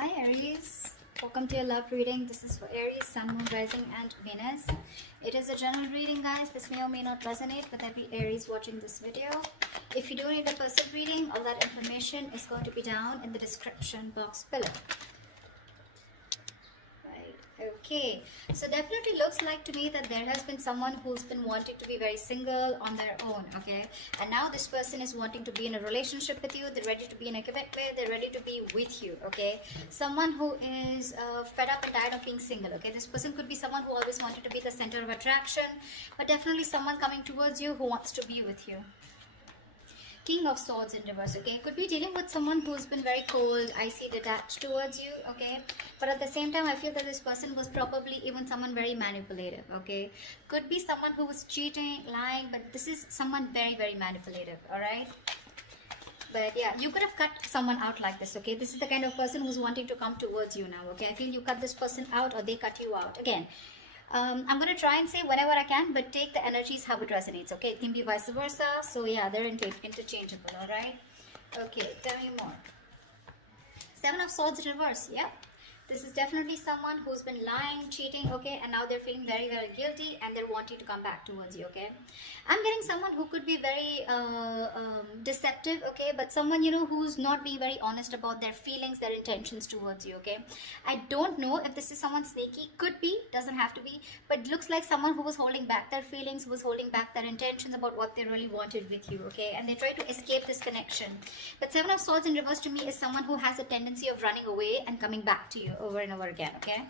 Hi Aries, welcome to your love reading. This is for Aries, Sun, Moon, Rising and Venus. It is a general reading, guys. This may or may not resonate with every Aries watching this video. If you do need a personal reading, all that information is going to be down in the description box below. Okay, so definitely looks like to me that there has been someone who's been wanting to be very single on their own, okay, and now this person is wanting to be in a relationship with you. They're ready to be in a commitment. They're ready to be with you, okay. Someone who is fed up and tired of being single, okay. This person could be someone who always wanted to be the center of attraction, but definitely someone coming towards you who wants to be with you. King of Swords in reverse, okay. Could be dealing with someone who's been very cold, icy, detached towards you, okay. But at the same time, I feel that this person was probably even someone very manipulative, okay. Could be someone who was cheating, lying, but this is someone very, very manipulative, alright. But yeah, you could have cut someone out like this, okay. This is the kind of person who's wanting to come towards you now, okay. I feel you cut this person out or they cut you out. Again, I'm going to try and say whenever I can, but take the energies how it resonates, okay? It can be vice versa. So yeah, they're interchangeable, all right? Okay, tell me more. Seven of Swords reverse, yeah. This is definitely someone who's been lying, cheating, okay, and now they're feeling very, very guilty and they're wanting to come back towards you, okay. I'm getting someone who could be very deceptive, okay, but someone, you know, who's not being very honest about their feelings, their intentions towards you, okay. I don't know if this is someone sneaky. Could be, doesn't have to be, but looks like someone who was holding back their feelings, who was holding back their intentions about what they really wanted with you, okay, and they try to escape this connection. But Seven of Swords in reverse to me is someone who has a tendency of running away and coming back to you over and over again, okay.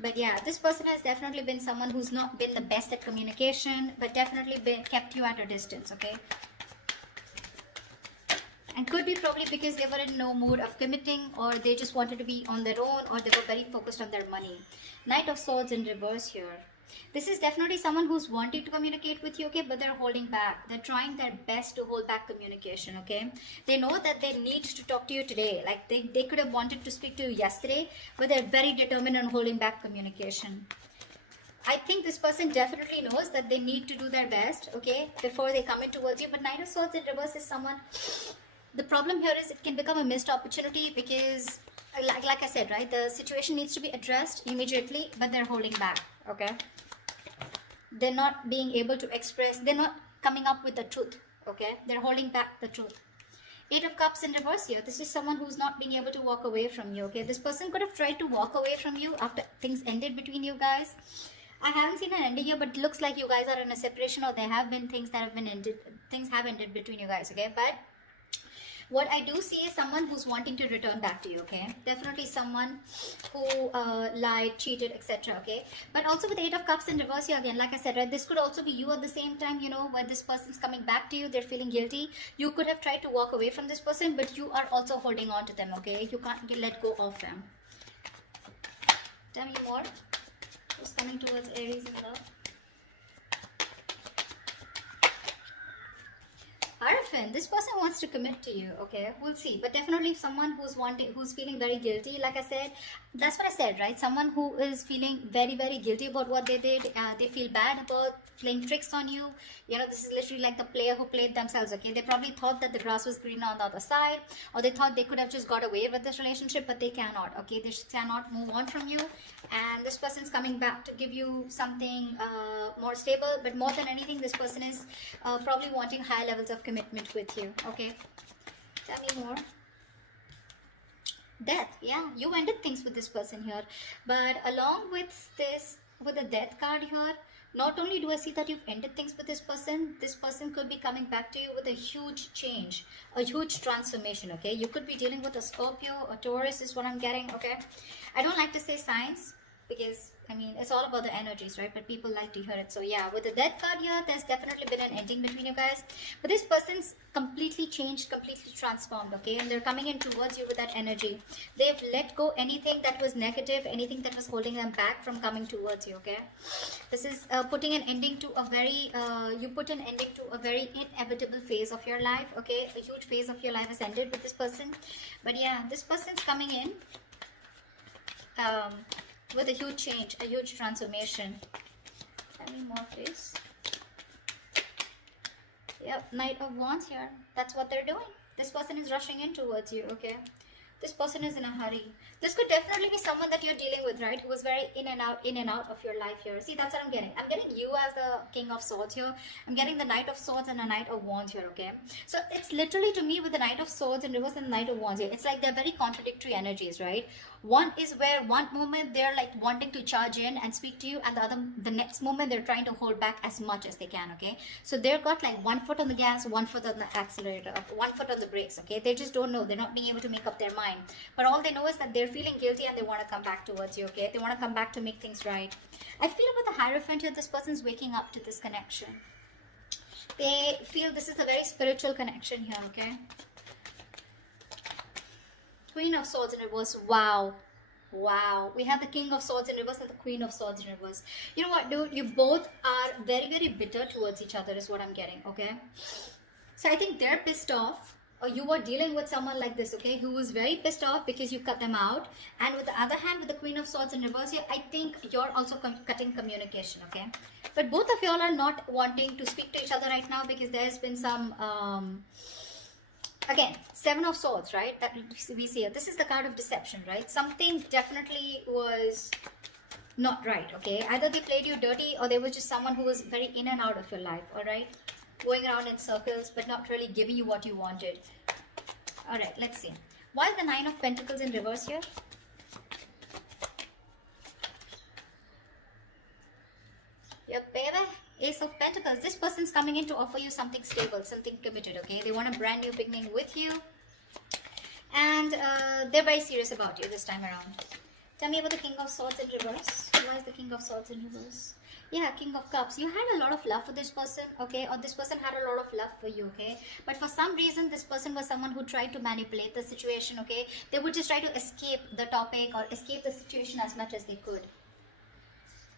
But yeah, this person has definitely been someone who's not been the best at communication, but definitely kept you at a distance, okay. And could be probably because they were in no mood of committing, or they just wanted to be on their own, or they were very focused on their money. Knight of Swords in reverse here. This is definitely someone who's wanting to communicate with you, okay, but they're holding back. They're trying their best to hold back communication, okay. They know that they need to talk to you today. Like they could have wanted to speak to you yesterday, but they're very determined on holding back communication. I think this person definitely knows that they need to do their best, okay, before they come in towards you. But Knight of Swords in reverse is someone... The problem here is it can become a missed opportunity because, like I said, right, the situation needs to be addressed immediately, but they're holding back, okay. They're not being able to express, they're not coming up with the truth, okay. They're holding back the truth. Eight of Cups in reverse here. This is someone who's not being able to walk away from you, okay. This person could have tried to walk away from you after things ended between you guys. I haven't seen an ending here, but it looks like you guys are in a separation, or there have been things that have been ended, things have ended between you guys, okay. But what I do see is someone who's wanting to return back to you, okay. Definitely someone who lied, cheated, etc., okay. But also with Eight of Cups in reverse here again, like I said, right, this could also be you at the same time, you know, where this person's coming back to you, they're feeling guilty. You could have tried to walk away from this person, but you are also holding on to them, okay. You can't let go of them. Tell me more. Who's coming towards Aries in love? Hierophant, this person wants to commit to you, okay, we'll see. But definitely someone who's feeling very guilty. Like I said, that's what I said, right? Someone who is feeling very, very guilty about what they did. They feel bad about playing tricks on you. You know, this is literally like the player who played themselves, okay. They probably thought that the grass was greener on the other side, or they thought they could have just got away with this relationship, but they cannot, okay. They cannot move on from you, and this person's coming back to give you something more stable. But more than anything, this person is probably wanting high levels of commitment with you, okay. Tell me more. Death, yeah, you ended things with this person here, but along with this, with the Death card here, not only do I see that you've ended things with this person could be coming back to you with a huge change, a huge transformation, okay. You could be dealing with a Scorpio, a Taurus is what I'm getting, okay. I don't like to say signs because, I mean, it's all about the energies, right? But people like to hear it. So yeah, with the Death card here, there's definitely been an ending between you guys. But this person's completely changed, completely transformed, okay? And they're coming in towards you with that energy. They've let go anything that was negative, anything that was holding them back from coming towards you, okay? This is putting an ending to a very, you put an ending to a very inevitable phase of your life, okay? A huge phase of your life has ended with this person. But yeah, this person's coming in with a huge change, a huge transformation. Tell me more, please. Yep, Knight of Wands here. That's what they're doing. This person is rushing in towards you, okay. This person is in a hurry. This could definitely be someone that you're dealing with, right? Who was very in and out of your life here. See, that's what I'm getting. I'm getting you as the King of Swords here. I'm getting the Knight of Swords and a Knight of Wands here, okay? So it's literally, to me, with the Knight of Swords in reverse and the Knight of Wands here, it's like they're very contradictory energies, right? One is where one moment they're like wanting to charge in and speak to you, and the next moment they're trying to hold back as much as they can, okay? So they've got like one foot on the gas, one foot on the accelerator, one foot on the brakes, okay? They just don't know. They're not being able to make up their mind. But all they know is that they're feeling guilty and they want to come back towards you, okay? They want to come back to make things right. I feel with the Hierophant here, this person's waking up to this connection. They feel this is a very spiritual connection here, okay? Queen of Swords in reverse. Wow. Wow. We have the King of Swords in reverse and the Queen of Swords in reverse. You know what, dude? You both are very, very bitter towards each other is what I'm getting, okay? So I think they're pissed off. Or you were dealing with someone like this, okay, who was very pissed off because you cut them out. And with the other hand, with the Queen of Swords in reverse here, I think you're also cutting communication, okay? But both of y'all are not wanting to speak to each other right now because there's been some... Again, Seven of Swords, right? That we see here. This is the card of deception, right? Something definitely was not right, okay? Either they played you dirty or they were just someone who was very in and out of your life, all right? Going around in circles but not really giving you what you wanted. All right, let's see. Why is the Nine of Pentacles in reverse here? Yep, baby. Ace of Pentacles. This person's coming in to offer you something stable, something committed, okay? They want a brand new beginning with you. And they're very serious about you this time around. Tell me about the King of Swords in reverse. Why is the King of Swords in reverse? Yeah, King of Cups. You had a lot of love for this person, okay? Or this person had a lot of love for you, okay? But for some reason, this person was someone who tried to manipulate the situation, okay? They would just try to escape the topic or escape the situation as much as they could.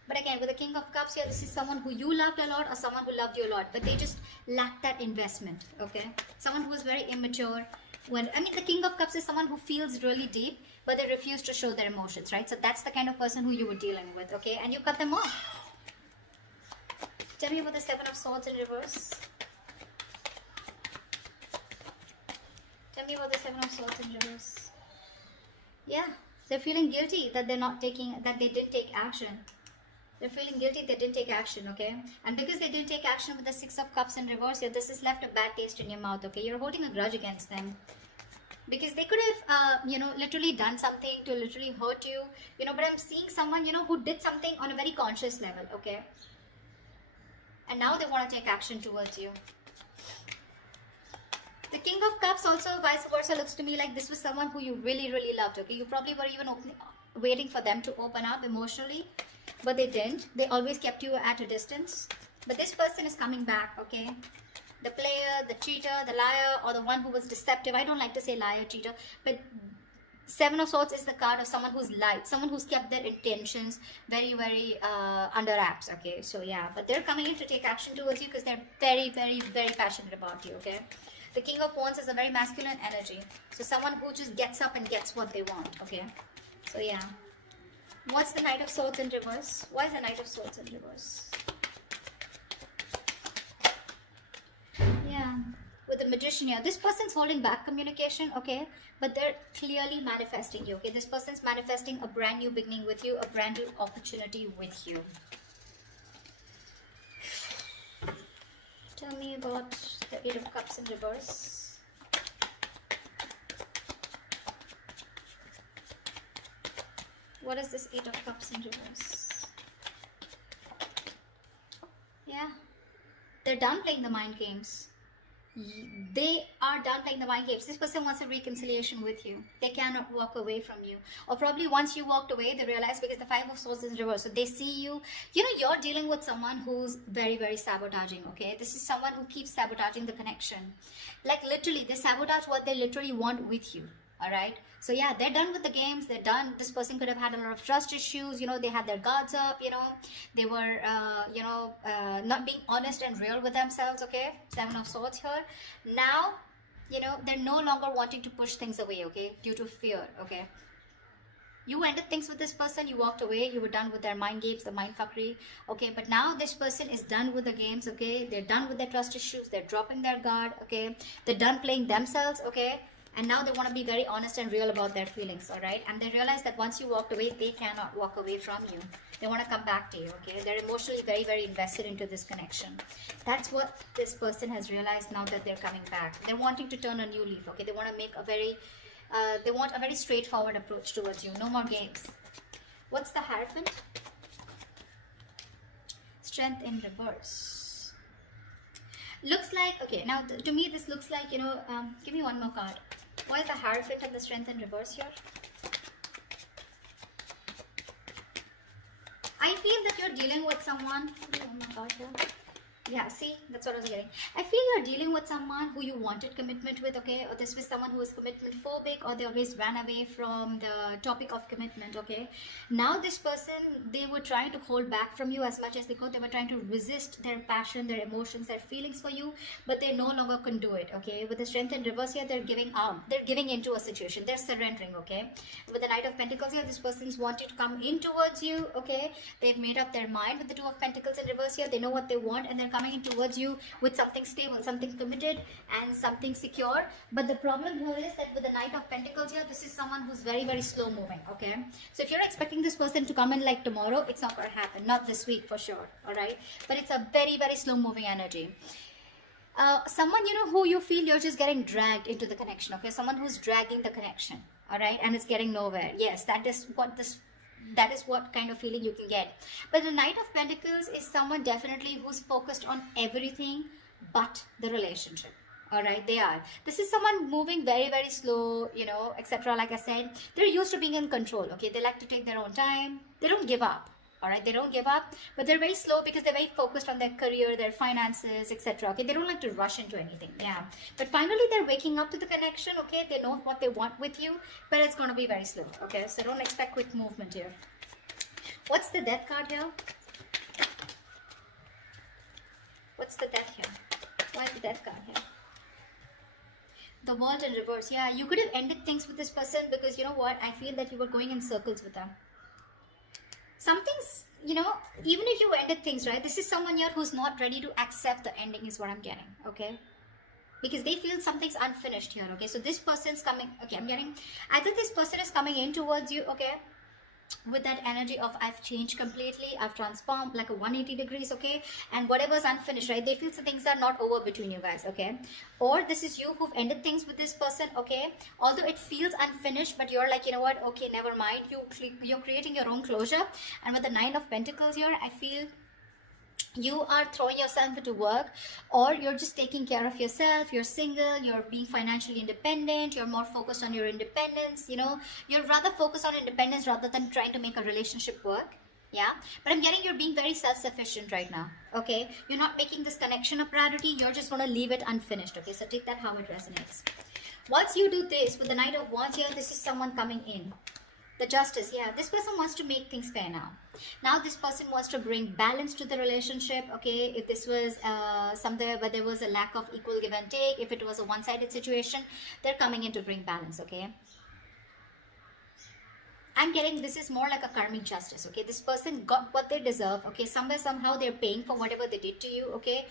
But again, with the King of Cups here, this is someone who you loved a lot or someone who loved you a lot. But they just lacked that investment, okay? Someone who is very immature. The King of Cups is someone who feels really deep, but they refuse to show their emotions, right? So that's the kind of person who you were dealing with, okay? And you cut them off. Tell me about the Seven of Swords in reverse. Tell me about the Seven of Swords in reverse. Yeah, they're feeling guilty that they didn't take action. They're feeling guilty they didn't take action, okay? And because they didn't take action with the Six of Cups in reverse, this has left a bad taste in your mouth, okay? You're holding a grudge against them. Because they could have, literally done something to literally hurt you, but I'm seeing someone, who did something on a very conscious level, okay? And now they want to take action towards you. The King of Cups also, vice versa, looks to me like this was someone who you really, really loved, okay? You probably were even waiting for them to open up emotionally, but they didn't. They always kept you at a distance. But this person is coming back, okay? The player, the cheater, the liar, or the one who was deceptive. I don't like to say liar, cheater, but Seven of Swords is the card of someone who's lied, someone who's kept their intentions very, very under wraps, okay? So yeah, but they're coming in to take action towards you because they're very, very, very passionate about you, okay? The King of Wands is a very masculine energy. So someone who just gets up and gets what they want, okay? So yeah. What's the Knight of Swords in reverse? Why is the Knight of Swords in reverse? Yeah. With the Magician here, this person's holding back communication, okay? But they're clearly manifesting you, okay? This person's manifesting a brand new beginning with you, a brand new opportunity with you. Tell me about the Eight of Cups in reverse. What is this Eight of Cups in reverse? Yeah. They're done playing the mind games. They are done playing the mind games. This person wants a reconciliation with you. They cannot walk away from you. Or probably once you walked away, they realize because the Five of Swords is in reverse. So they see you. You're dealing with someone who's very, very sabotaging, okay? This is someone who keeps sabotaging the connection. Like literally, they sabotage what they literally want with you. All right, so yeah, they're done with the games. They're done. This person could have had a lot of trust issues. They had their guards up. They were not being honest and real with themselves, okay? Seven of Swords here. Now, they're no longer wanting to push things away, okay, due to fear, okay? You ended things with this person, you walked away, you were done with their mind games, the mind fuckery, okay? But now this person is done with the games, okay? They're done with their trust issues, they're dropping their guard, okay? They're done playing themselves, okay? And now they want to be very honest and real about their feelings, all right? And they realize that once you walked away, they cannot walk away from you. They want to come back to you, okay? They're emotionally very, very invested into this connection. That's what this person has realized now that they're coming back. They're wanting to turn a new leaf, okay? They want to make a very, they want a very straightforward approach towards you. No more games. What's the Hierophant? Strength in reverse. Looks like, okay, now to me this looks like, you know, give me one more card. Why is the Hierophant and the Strength in reverse here? I feel that you're dealing with someone. Give me one more card here. Yeah, see, that's what I was getting. I feel you're dealing with someone who you wanted commitment with, okay? Or this was someone who was commitment phobic, or they always ran away from the topic of commitment, okay? Now this person, they were trying to hold back from you as much as they could. They were trying to resist their passion, their emotions, their feelings for you, but they no longer can do it, okay? With the Strength in reverse here, they're giving up. They're giving into a situation. They're surrendering, okay? With the Knight of Pentacles here, this person's wanting to come in towards you, okay? They've made up their mind. With the Two of Pentacles in reverse here, they know what they want, and they're coming in towards you with something stable, something committed, and something secure. But the problem here is that with the Knight of Pentacles here, this is someone who's very, very slow moving, okay? So if you're expecting this person to come in like tomorrow, it's not going to happen. Not this week for sure, all right? But it's a very, very slow moving energy. Someone, you know, who you feel you're just getting dragged into the connection, okay? Someone who's dragging the connection, all right? And it's getting nowhere. Yes, that is what kind of feeling you can get. But the Knight of Pentacles is someone definitely who's focused on everything but the relationship. All right, they are. This is someone moving very, very slow, you know, etc. Like I said, they're used to being in control, okay? They like to take their own time. They don't give up. All right, they don't give up, but they're very slow because they're very focused on their career, their finances, etc. Okay, they don't like to rush into anything. Yeah, but finally they're waking up to the connection. Okay, they know what they want with you, but it's going to be very slow. Okay, so don't expect quick movement here. What's the Death card here? What's the Death here? Why is the Death card here? The World in reverse. Yeah, you could have ended things with this person because you know what? I feel that you were going in circles with them. Something's, you know, even if you ended things, right, this is someone here who's not ready to accept the ending is what I'm getting, okay? Because they feel something's unfinished here, okay? So this person's coming, okay, I think this person is coming in towards you, okay? With that energy of I've changed completely, I've transformed like a 180 degrees, okay? And whatever's unfinished, right, they feel some things are not over between you guys, okay? Or this is you who've ended things with this person, okay? Although it feels unfinished, but you're like, you know what, okay, never mind. You're creating your own closure. And with the Nine of Pentacles here, I feel you are throwing yourself into work, or you're just taking care of yourself. You're single, you're being financially independent, you're more focused on your independence, you know, you're rather focused on independence rather than trying to make a relationship work. Yeah, but I'm getting you're being very self-sufficient right now, okay? You're not making this connection a priority. You're just going to leave it unfinished, okay? So take that how it resonates. Once you do this with the Knight of Wands here, this is someone coming in. The Justice, yeah, this person wants to make things fair now. Now this person wants to bring balance to the relationship, okay? If this was somewhere where there was a lack of equal give and take, if it was a one-sided situation, they're coming in to bring balance, okay? I'm getting this is more like a karmic justice, okay? This person got what they deserve, okay? Somewhere, somehow they're paying for whatever they did to you, okay?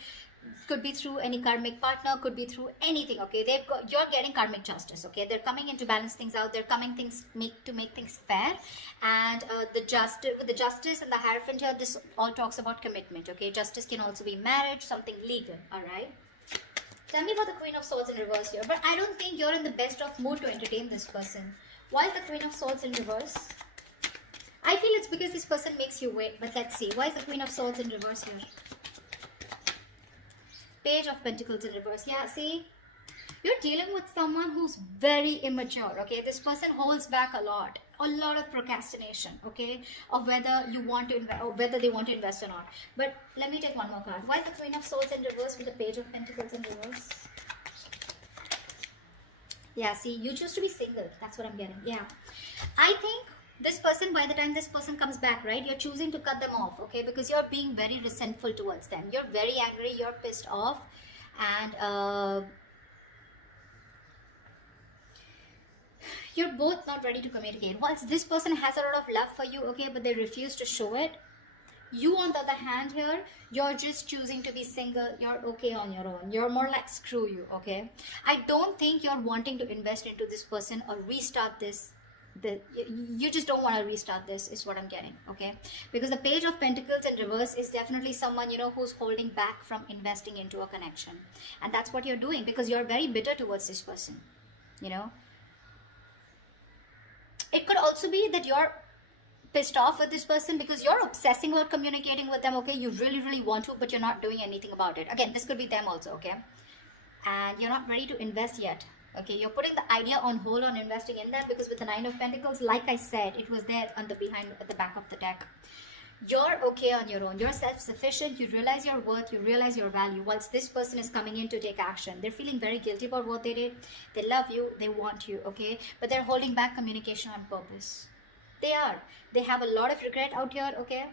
Could be through any karmic partner, could be through anything, okay? You're getting karmic justice, okay? They're coming in to balance things out. They're coming to make things fair. And with the Justice and the Hierophant here, this all talks about commitment, okay? Justice can also be marriage, something legal, all right? Tell me about the Queen of Swords in reverse here. But I don't think you're in the best of mood to entertain this person. Why is the Queen of Swords in reverse? I feel it's because this person makes you wait, but let's see. Why is the Queen of Swords in reverse here? Page of Pentacles in reverse. Yeah, see? You're dealing with someone who's very immature, okay? This person holds back a lot of procrastination, okay? Of whether you want to invest, or whether they want to invest or not. But let me take one more card. Why is the Queen of Swords in reverse with the Page of Pentacles in reverse? Yeah, see, you choose to be single. That's what I'm getting. Yeah. I think this person, by the time this person comes back, right, you're choosing to cut them off, okay? Because you're being very resentful towards them. You're very angry. You're pissed off. And you're both not ready to communicate. Once this person has a lot of love for you, okay, but they refuse to show it. You, on the other hand, here, you're just choosing to be single. You're okay on your own. You're more like, screw you, okay? I don't think you're wanting to invest into this person or restart this. You just don't want to restart this, is what I'm getting, okay? Because the Page of Pentacles in reverse is definitely someone, you know, who's holding back from investing into a connection. And that's what you're doing, because you're very bitter towards this person, you know? It could also be that you're pissed off with this person because you're obsessing about communicating with them, okay? You really, really want to, but you're not doing anything about it. Again, this could be them also, okay? And you're not ready to invest yet, okay? You're putting the idea on hold on investing in that, because with the Nine of Pentacles, like I said, it was there on the behind, at the back of the deck. You're okay on your own. You're self-sufficient. You realize your worth. You realize your value. Once this person is coming in to take action, they're feeling very guilty about what they did. They love you. They want you, okay? But they're holding back communication on purpose. They are. They have a lot of regret out here, okay?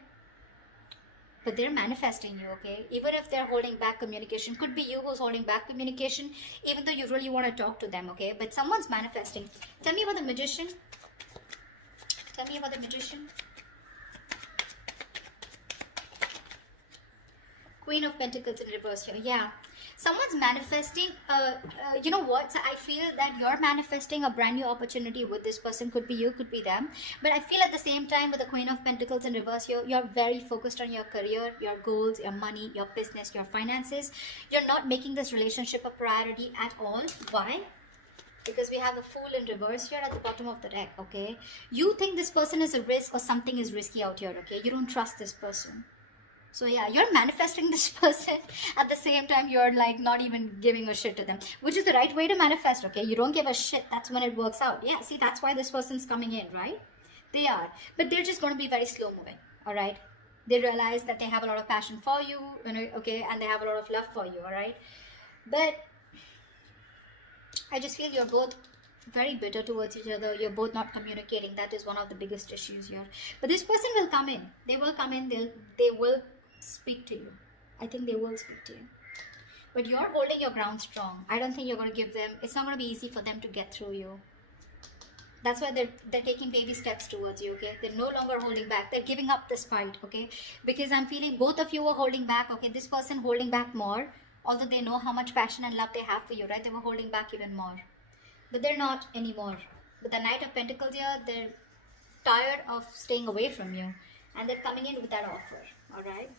But they're manifesting you, okay? Even if they're holding back communication, could be you who's holding back communication, even though you really want to talk to them, okay? But someone's manifesting. Tell me about the Magician. Tell me about the Magician. Queen of Pentacles in reverse here. Yeah. Someone's manifesting, you know what? So I feel that you're manifesting a brand new opportunity with this person. Could be you, could be them. But I feel at the same time with the Queen of Pentacles in reverse here, you're very focused on your career, your goals, your money, your business, your finances. You're not making this relationship a priority at all. Why? Because we have the Fool in reverse here at the bottom of the deck, okay? You think this person is a risk or something is risky out here, okay? You don't trust this person. So yeah, you're manifesting this person. At the same time, you're like not even giving a shit to them, which is the right way to manifest, okay? You don't give a shit. That's when it works out. Yeah, see, that's why this person's coming in, right? They are. But they're just going to be very slow moving, all right? They realize that they have a lot of passion for you, you know, okay? And they have a lot of love for you, all right? But I just feel you're both very bitter towards each other. You're both not communicating. That is one of the biggest issues here. But this person will come in. They will come in. They will speak to you. I think they will speak to you. But you're holding your ground strong. I don't think you're going to give them, it's not going to be easy for them to get through you. That's why they're taking baby steps towards you, okay? They're no longer holding back. They're giving up this fight, okay? Because I'm feeling both of you are holding back, okay? This person holding back more, although they know how much passion and love they have for you, right? They were holding back even more. But they're not anymore. With the Knight of Pentacles here, they're tired of staying away from you. And they're coming in with that offer, alright?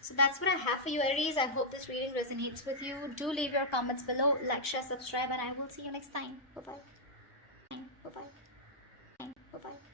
So that's what I have for you, Aries. I hope this reading resonates with you. Do leave your comments below, like, share, subscribe, and I will see you next time. Bye-bye. Bye-bye. Bye-bye.